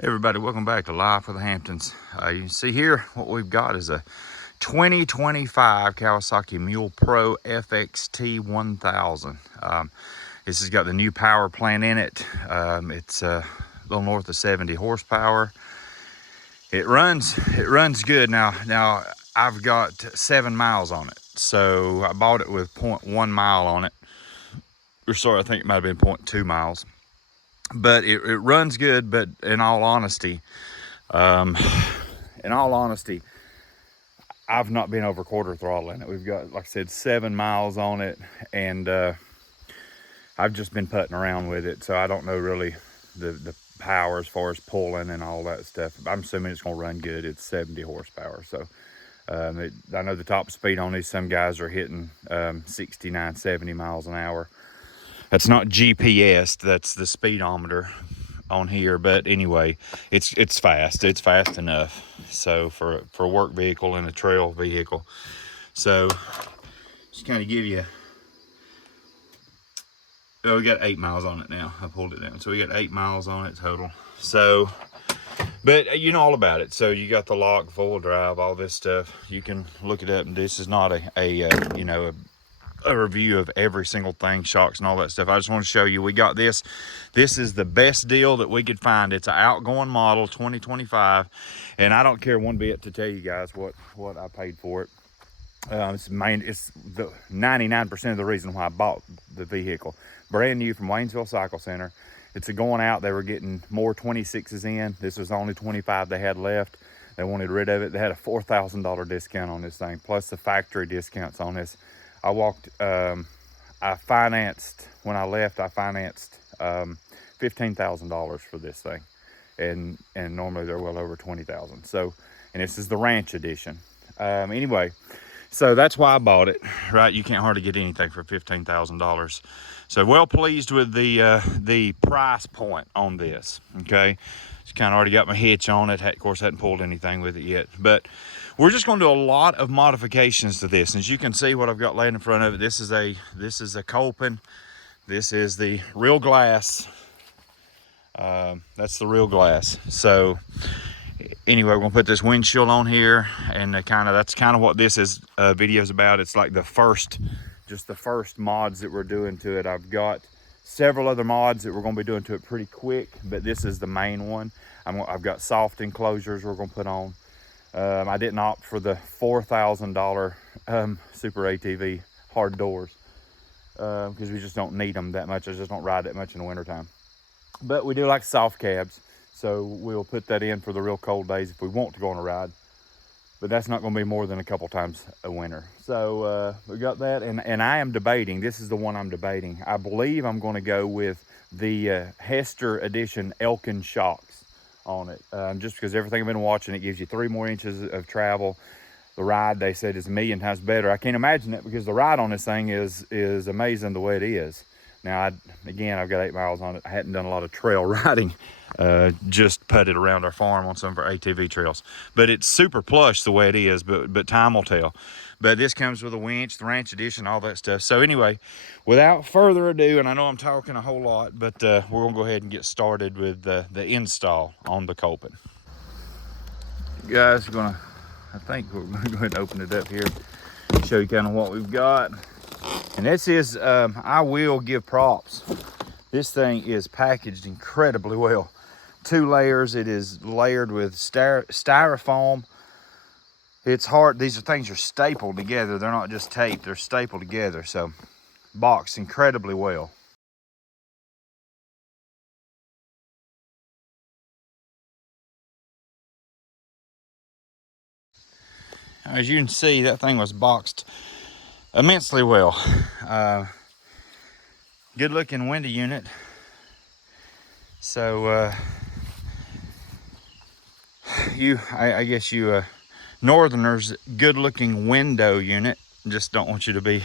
Hey everybody, welcome back to Live for the Hamptons. You can see here what we've got is a 2025 Kawasaki Mule Pro-FXT 1000. This has got the new power plant in it. It's a little north of 70 horsepower. It runs good. Now I've got 7 miles on it. So I bought it with 0.1 mile on it. Or sorry, I think it might have been 0.2 miles. But it runs good, but in all honesty, I've not been over quarter throttle in it. We've got, like I said, 7 miles on it, and I've just been putting around with it, so I don't know really the power as far as pulling and all that stuff. I'm assuming it's going to run good. It's 70 horsepower, so I know the top speed on these, some guys are hitting 69, 70 miles an hour. That's not GPS, that's the speedometer on here, but anyway, it's fast. It's fast enough. So for a work vehicle and a trail vehicle. So just kind of give you, oh, we got 8 miles on it now. I pulled it down. So we got 8 miles on it total. So, but you know all about it. So you got the lock, full drive, all this stuff. You can look it up, and this is not a review of every single thing, shocks and all that stuff. I just want to show you we got this. This is the best deal that we could find. It's an outgoing model 2025, and I don't care one bit to tell you guys what I paid for it. It's the 99% of the reason why I bought the vehicle. Brand new from Waynesville Cycle Center. It's a going out. They were getting more 26s in. This was the only 25 they had left. They wanted rid of it. They had a $4,000 discount on this thing, plus the factory discounts on this. I financed, when I left, I financed $15,000 for this thing. And normally they're well over 20,000. So, and this is the Ranch Edition. Anyway, so that's why I bought it, right? You can't hardly get anything for $15,000. So well pleased with the price point on this, okay? Just kind of already got my hitch on it. Of course, hadn't pulled anything with it yet, but we're just going to do a lot of modifications to this. As you can see, what I've got laying in front of it, this is a Kolpin. This is the real glass. That's the real glass. So anyway, we're gonna put this windshield on here, and that's kind of what this video is about. It's like the first mods that we're doing to it. I've got several other mods that we're going to be doing to it pretty quick, but this is the main one. I've got soft enclosures we're going to put on. I didn't opt for the $4,000 Super ATV hard doors because we just don't need them that much. I just don't ride that much in the wintertime. But we do like soft cabs, so we'll put that in for the real cold days if we want to go on a ride. But that's not going to be more than a couple times a winter. So we got that, and I am debating. This is the one I'm debating. I believe I'm going to go with the Hester Edition Elkin shocks on it, just because everything I've been watching, it gives you 3 more inches of travel. The ride, they said, is 1,000,000 times better. I can't imagine it because the ride on this thing is amazing the way it is. Now, again, I've got 8 miles on it. I hadn't done a lot of trail riding, just putted around our farm on some of our ATV trails. But it's super plush the way it is, but time will tell. But this comes with a winch, the Ranch Edition, all that stuff. So anyway, without further ado, and I know I'm talking a whole lot, but we're going to go ahead and get started with the install on the Kolpin. Guys, I think we're going to go ahead and open it up here, show you kind of what we've got. And this is, I will give props. This thing is packaged incredibly well. 2 layers. It is layered with styrofoam. It's hard. These things are stapled together. They're not just taped. They're stapled together. So boxed incredibly well. As you can see, that thing was boxed immensely well. Good looking window unit. So I guess you Northerners, good looking window unit. Just don't want you to be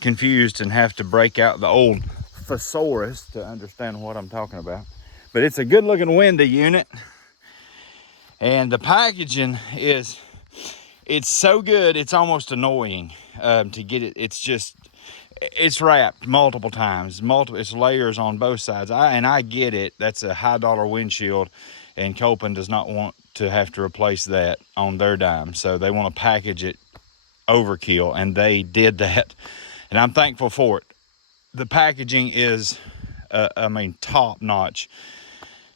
confused and have to break out the old thesaurus to understand what I'm talking about. But it's a good looking window unit, and the packaging it's so good it's almost annoying to get it. It's just It's wrapped multiple times, it's layers on both sides. I get it. That's a high dollar windshield, and Kolpin does not want to have to replace that on their dime. So they want to package it overkill, and they did that, and I'm thankful for it. The packaging is, I mean, top notch.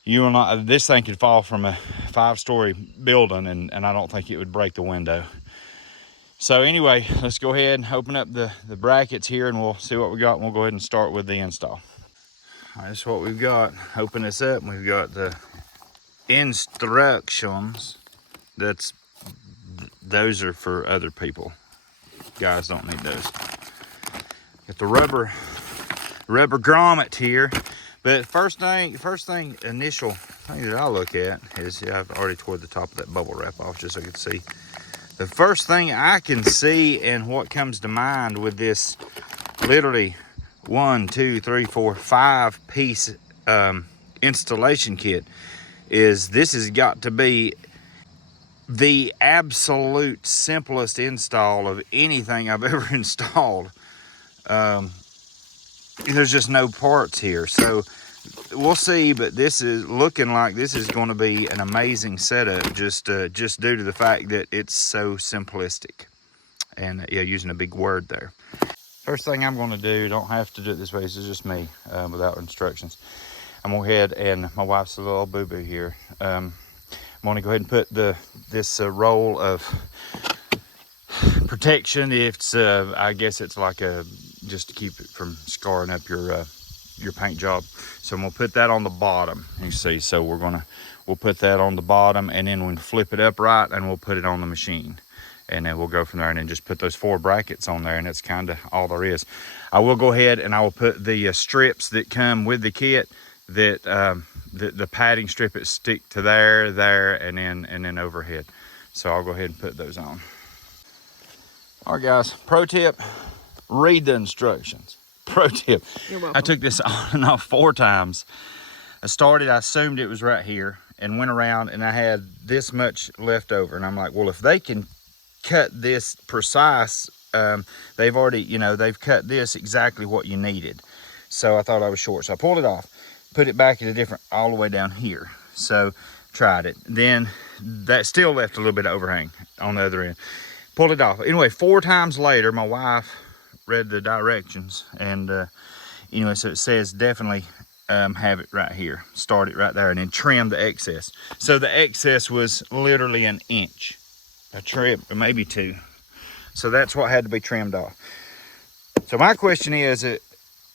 You will not. This thing could fall from a 5-story building, and I don't think it would break the window. So anyway, let's go ahead and open up the brackets here, and we'll see what we got, and we'll go ahead and start with the install. All right, this is what we've got. Open this up, and we've got the instructions. Those are for other people. Guys don't need those. Got the rubber grommet here. But initial thing that I look at is, I've already tore the top of that bubble wrap off just so you can see. The first thing I can see, and what comes to mind with this literally 1, 2, 3, 4, 5 piece installation kit, is this has got to be the absolute simplest install of anything I've ever installed. There's just no parts here, so we'll see, but this is looking like this is going to be an amazing setup, just due to the fact that it's so simplistic. And yeah, using a big word there. First thing I'm going to do, don't have to do it this way, this is just me, without instructions. I'm going to go ahead, and my wife's a little boo-boo here. I'm going to go ahead and put this roll of protection. It's I guess it's like just to keep it from scarring up your paint job. So I'm gonna put that on the bottom. You see, so we'll put that on the bottom, and then we'll flip it upright, and we'll put it on the machine, and then we'll go from there, and then just put those 4 brackets on there, and that's kind of all there is. I will go ahead and I will put the strips that come with the kit, that the padding strip that stick to there, and then overhead. So I'll go ahead and put those on. All right, guys, pro tip, read the instructions. Pro tip. You're welcome. I took this on and off 4 times. I assumed it was right here, and went around, and I had this much left over, and I'm like, well, if they can cut this precise, they've already, they've cut this exactly what you needed. So I thought I was short, so I pulled it off, put it back at a different, all the way down here. So tried it. Then that still left a little bit of overhang on the other end. Pulled it off. Anyway, 4 times later, my wife read the directions, and so it says definitely have it right here, start it right there, and then trim the excess. So the excess was literally an inch, a trim, or maybe 2. So that's what had to be trimmed off. So my question is,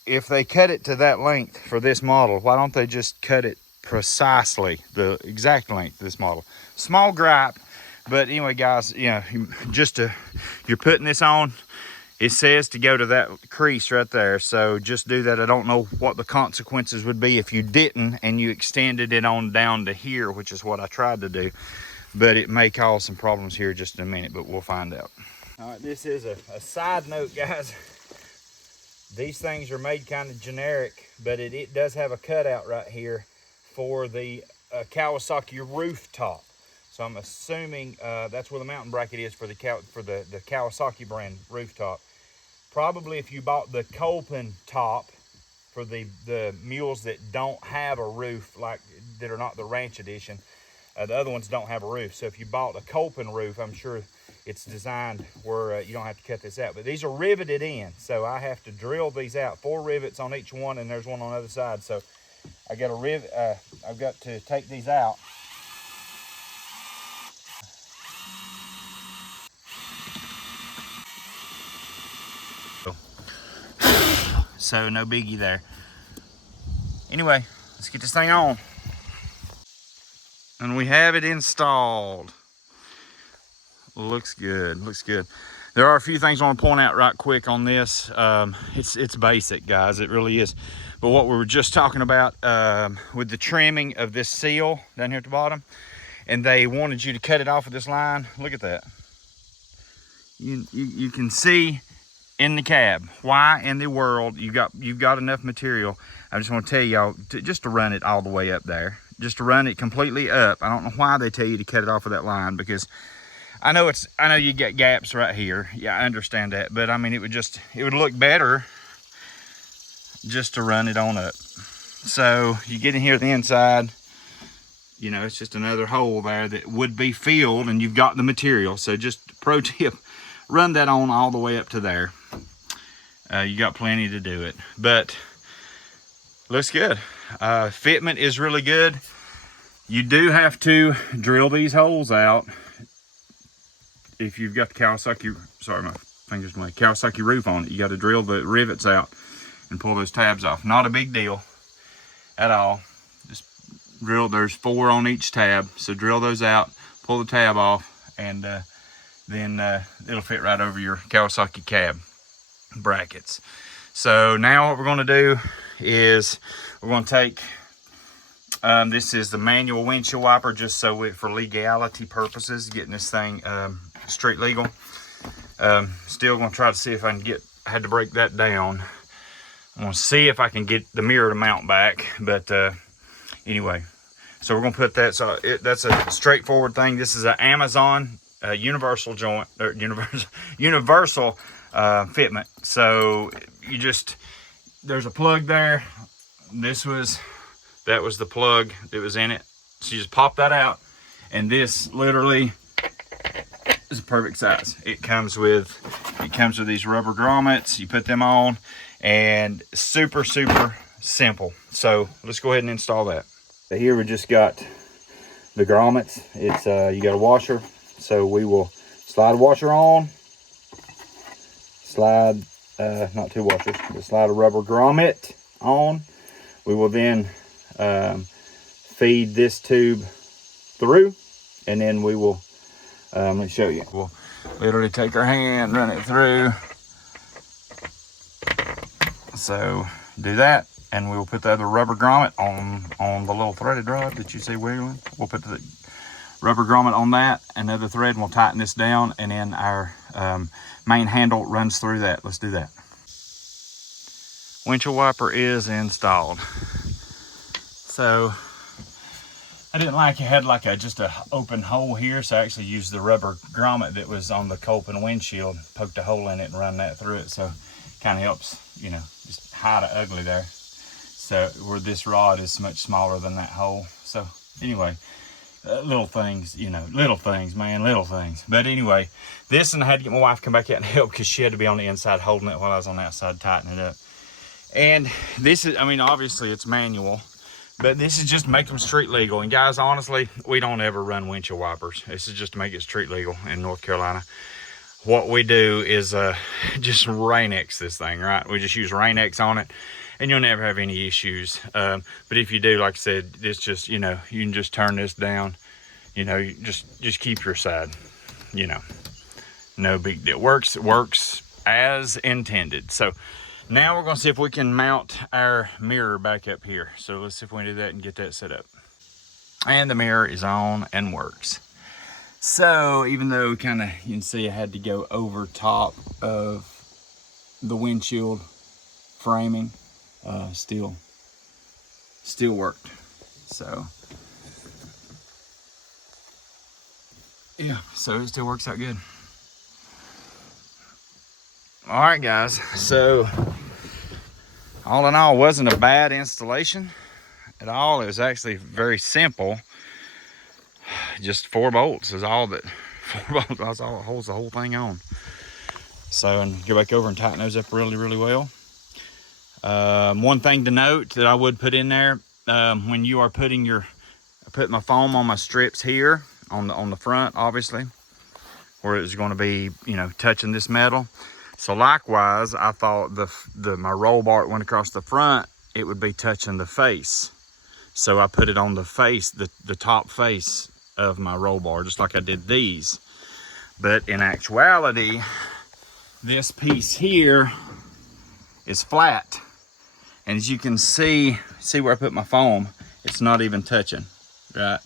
if they cut it to that length for this model, why don't they just cut it precisely the exact length of this model? Small gripe. But anyway, guys, you're putting this on, it says to go to that crease right there. So just do that. I don't know what the consequences would be if you didn't and you extended it on down to here, which is what I tried to do. But it may cause some problems here just in a minute, but we'll find out. All right, this is a side note, guys. These things are made kind of generic, but it does have a cutout right here for the Kawasaki rooftop. So I'm assuming that's where the mountain bracket is for the Kawasaki brand rooftop. Probably if you bought the Kolpin top for the mules that don't have a roof, like that are not the ranch edition, the other ones don't have a roof. So if you bought a Kolpin roof, I'm sure it's designed where you don't have to cut this out. But these are riveted in, so I have to drill these out. 4 rivets on each one, and there's one on the other side. So I got I've got to take these out. So no biggie there. Anyway, let's get this thing on. And we have it installed. Looks good, looks good. There are a few things I want to point out right quick on this. It's basic, guys, it really is. But what we were just talking about with the trimming of this seal down here at the bottom, and they wanted you to cut it off with this line. Look at that. You can see in the cab. Why in the world you've got enough material? I just want to tell y'all just to run it all the way up there, just to run it completely up. I don't know why they tell you to cut it off of that line, because I know you get gaps right here. Yeah, I understand that, but I mean it would look better just to run it on up. So you get in here at the inside, you know, it's just another hole there that would be filled, and you've got the material. So just pro tip, run that on all the way up to there. You got plenty to do it, but looks good. Fitment is really good. You do have to drill these holes out if you've got the Kawasaki, sorry, my fingers my Kawasaki roof on it. You got to drill the rivets out and pull those tabs off. Not a big deal at all. Just drill, there's 4 on each tab, so drill those out, pull the tab off, and then it'll fit right over your Kawasaki cab brackets. So now what we're going to do is we're going to take this is the manual windshield wiper, just so for legality purposes, getting this thing street legal. Still going to try to see if I can I had to break that down. I'm going to see if I can get the mirror to mount back, but anyway, so we're going to put that, so that's a straightforward thing. This is an Amazon universal joint, or universal fitment. So you just, there's a plug there. That was the plug that was in it. So you just pop that out, and this literally is a perfect size. It comes with these rubber grommets. You put them on, and super simple. So let's go ahead and install that. Here we just got the grommets. It's you got a washer, so we will slide a washer on, slide not 2 washers, but slide a rubber grommet on. We will then feed this tube through, and then we will let me show you. We'll literally take our hand, run it through. So do that, and we will put the other rubber grommet on the little threaded rod that you see wiggling. We'll put the rubber grommet on that, another thread, and we'll tighten this down, and then our main handle runs through that. Let's do that. Windshield wiper is installed. So I didn't like it had like just a open hole here, so I actually used the rubber grommet that was on the Kolpin windshield, poked a hole in it and run that through it. So kind of helps, you know, just hide an ugly there. So where this rod is much smaller than that hole. So anyway, little things, you know, little things, man, little things. But anyway, this, and I had to get my wife to come back out and help because she had to be on the inside holding it while I was on the outside tightening it up. And this is, I mean, obviously it's manual, but this is just to make them street legal. And guys, honestly, we don't ever run windshield wipers. This is just to make it street legal in North Carolina. What we do is just Rain-X this thing, right? We just use Rain-X on it, and you'll never have any issues. But if you do, like I said, it's just, you know, you can just turn this down, you know, you just keep your side, you know, no big deal. It works as intended. So now we're gonna see if we can mount our mirror back up here. So let's see if we can do that and get that set up. And the mirror is on and works. So even though you can see I had to go over top of the windshield framing, still worked. So yeah, so it still works out good. All right, guys, so all in all, wasn't a bad installation at all. It was actually very simple. Just 4 bolts is all that, 4 bolts, that's all that holds the whole thing on. So, and go back over and tighten those up really well. One thing to note that I would put in there, when you are putting I put my foam on my strips here on the front, obviously, where it's going to be, you know, touching this metal. So likewise, I thought my roll bar that went across the front, it would be touching the face. So I put it on the face, the top face of my roll bar, just like I did these. But in actuality, this piece here is flat. And as you can see where I put my foam, it's not even touching, right?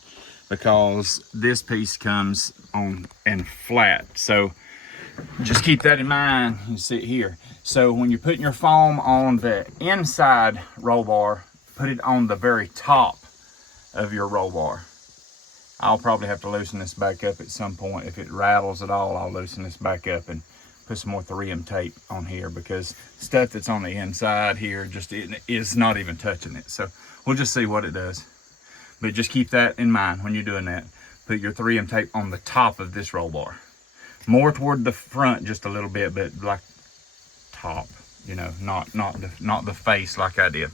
Because this piece comes on and flat. So just keep that in mind. You see it here. So when you're putting your foam on the inside roll bar, put it on the very top of your roll bar. I'll probably have to loosen this back up at some point. If it rattles at all, I'll loosen this back up and put some more 3M tape on here, because stuff that's on the inside here just is not even touching it. So we'll just see what it does. But just keep that in mind when you're doing that. Put your 3M tape on the top of this roll bar. More toward the front just a little bit, but like top, you know, not the face like I did.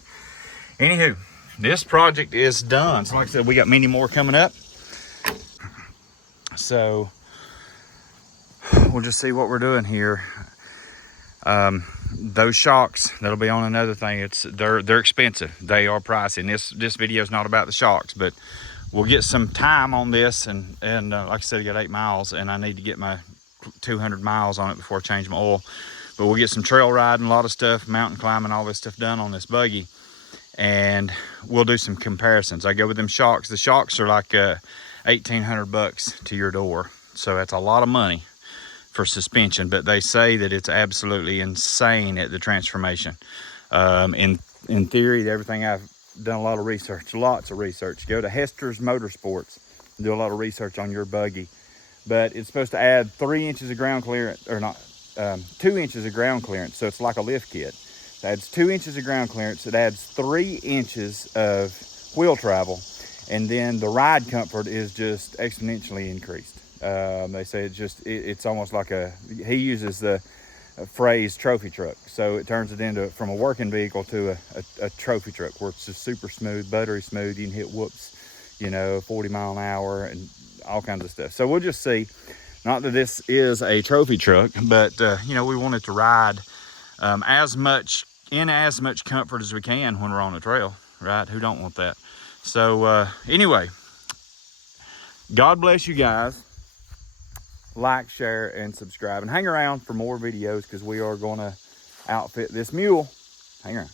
Anywho, this project is done. So like I said, we got many more coming up. So we'll just see what we're doing here. Those shocks, that'll be on another thing. They're expensive. They are pricey. And this video is not about the shocks, but we'll get some time on this. And like I said, I got 8 miles, and I need to get my 200 miles on it before I change my oil. But we'll get some trail riding, a lot of stuff, mountain climbing, all this stuff done on this buggy. And we'll do some comparisons. I go with them shocks. The shocks are like $1,800 to your door. So that's a lot of money for suspension, but they say that it's absolutely insane at the transformation. In theory, everything, I've done a lot of research, lots of research. Go to Hester's Motorsports, do a lot of research on your buggy. But it's supposed to add 3 inches of ground clearance, or not, 2 inches of ground clearance. So it's like a lift kit. It adds 2 inches of ground clearance. It adds 3 inches of wheel travel. And then the ride comfort is just exponentially increased. They say it's almost like he uses the phrase trophy truck. So it turns it into, from a working vehicle to a trophy truck, where it's just super smooth, buttery smooth. You can hit whoops, you know, 40 mile an hour and all kinds of stuff. So we'll just see. Not that this is a trophy truck, but you know, we want it to ride as much comfort as we can when we're on the trail, right? Who don't want that? So anyway, God bless you guys. Like, share, and subscribe, and hang around for more videos, because we are going to outfit this mule. Hang around.